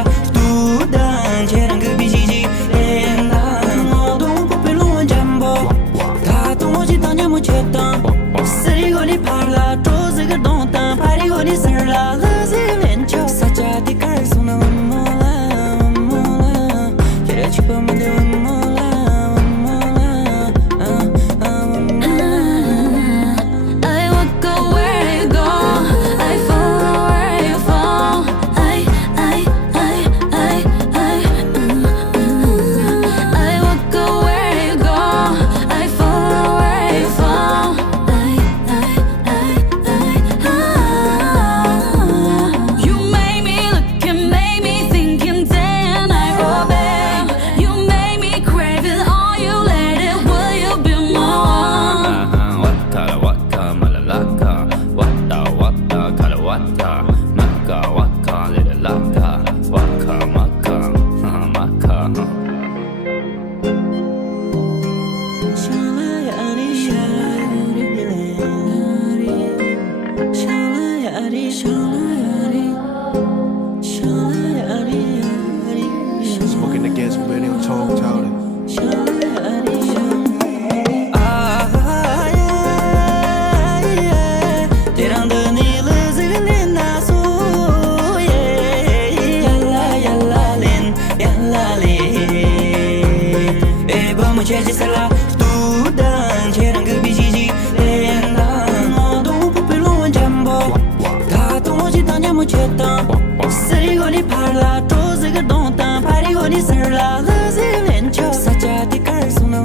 sala tu dan cherang ke biji enda modo popelo jambo ta to mo jitanya mo chetan seri goli parla to zega donta pari goli serla lazi vencho sacha di kar sona mola mola kera chupa mande mola Smoking the gas, ready on talk, talking. Cheche sala tu dan cherang ke biji enda modo popelo jambo ta to mo jitanya mo chetan seri goli parla to zega donta pari goli serla lazi vencho sacha di kar sona